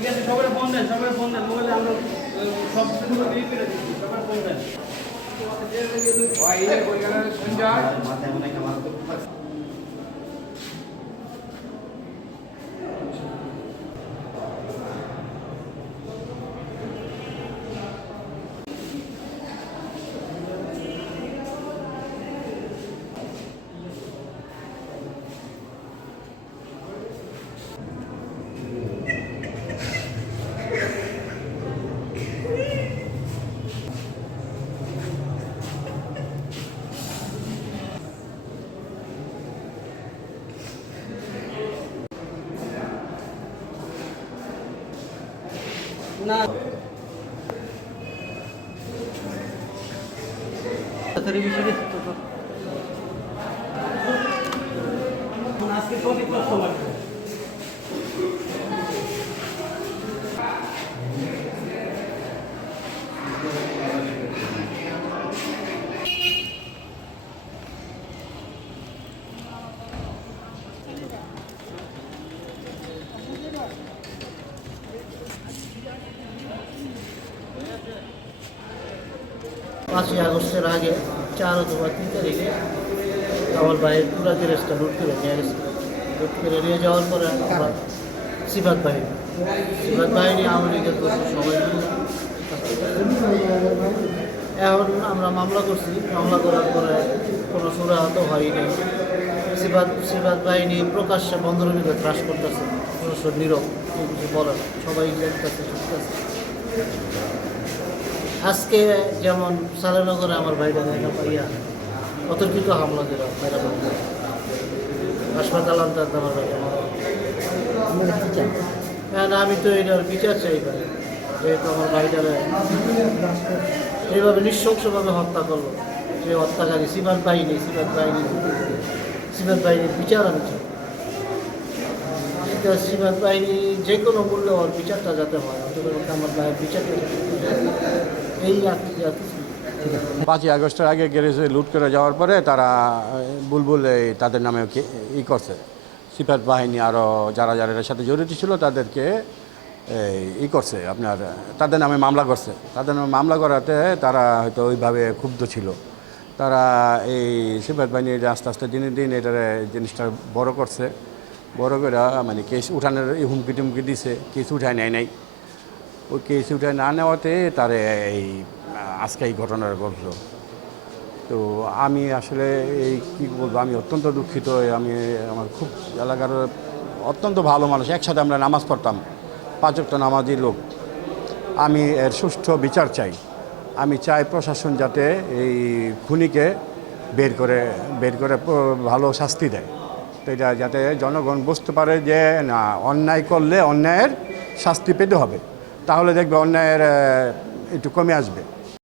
ঠিক আছে, সবাই ফোন দেন, সবাই ফোন দেন, মোবাইলে আমরা সব কিছু করে দিচ্ছি, সবাই ফোন দেন। মাথায় মনে একটা মাথা না আজকে সঠিক তথ্য লাগবে। পাঁচই আগস্টের আগে 4 অথবা 3 তারিখে আমার ভাইয়ের পুরা গ্যারেজটা লুট করে নিয়ে গেছে। লুট করে নিয়ে যাওয়ার পরে আমরা সিফাত বাহিনী আওয়ামী লীগের সবাই এখন আমরা মামলা করছি। মামলা করার পরে কোনো সুরাহত হয়নি। সিফাত বাহিনী প্রকাশ্যে বন্দরের ভিতরে ত্রাস করতেছে, প্রশাসন নীরব, কিছু বলার, সবাই দেখতেছে শুনতেছে। আজকে যেমন সালেনগরে আমার ভাইরা দেখা পাইয়া অতর্কিত হামলা দিল, ভাইরা হাসপাতাল আনতে আমার ভাইরা। হ্যাঁ, আমি তো এটার বিচার চাই ভাই, যেহেতু আমার ভাইটারে এইভাবে নৃশংসভাবে হত্যা করলো, যে হত্যাকারী সিফাত বাহিনীর বিচার আমি চাই। সিফাত বাহিনী যে কোনো মূল্যে ওর বিচারটা যাতে হয়, অন্তত আমার ভাইয়ের বিচারটা এই আর 5ই আগস্টের আগে গ্যারেজে লুট করে যাওয়ার পরে তারা বুলবুল তাদের নামে করছে। সিফাত বাহিনী আরও যারা এর সাথে জড়িত ছিল তাদেরকে করছে, আপনার তাদের নামে মামলা করছে। তাদের নামে মামলা করাতে তারা হয়তো ওইভাবে ক্ষুব্ধ ছিল। তারা এই সিফাত বাহিনীর আস্তে আস্তে দিনে দিন এটার জিনিসটা বড় করছে। বড় করে মানে কেস উঠানোর হুমকি টুমকি দিছে, কেস উঠায় নাই। ওই কেস উঠায় না নেওয়াতে তার এই আজকে এই ঘটনাটা ঘটলো। তো আমি আসলে এই কী বলবো, আমি অত্যন্ত দুঃখিত। আমি আমার খুব এলাকার অত্যন্ত ভালো মানুষ, একসাথে আমরা নামাজ পড়তাম, 5 ওয়াক্ত নামাজি লোক। আমি এর সুষ্ঠু বিচার চাই। আমি চাই প্রশাসন যাতে এই খুনিকে বের করে ভালো শাস্তি দেয়। তো এটা যাতে জনগণ বুঝতে পারে যে না, অন্যায় করলে অন্যায়ের শাস্তি পেতে হবে, তাহলে দেখবে অন্যায়ের একটু কমে আসবে।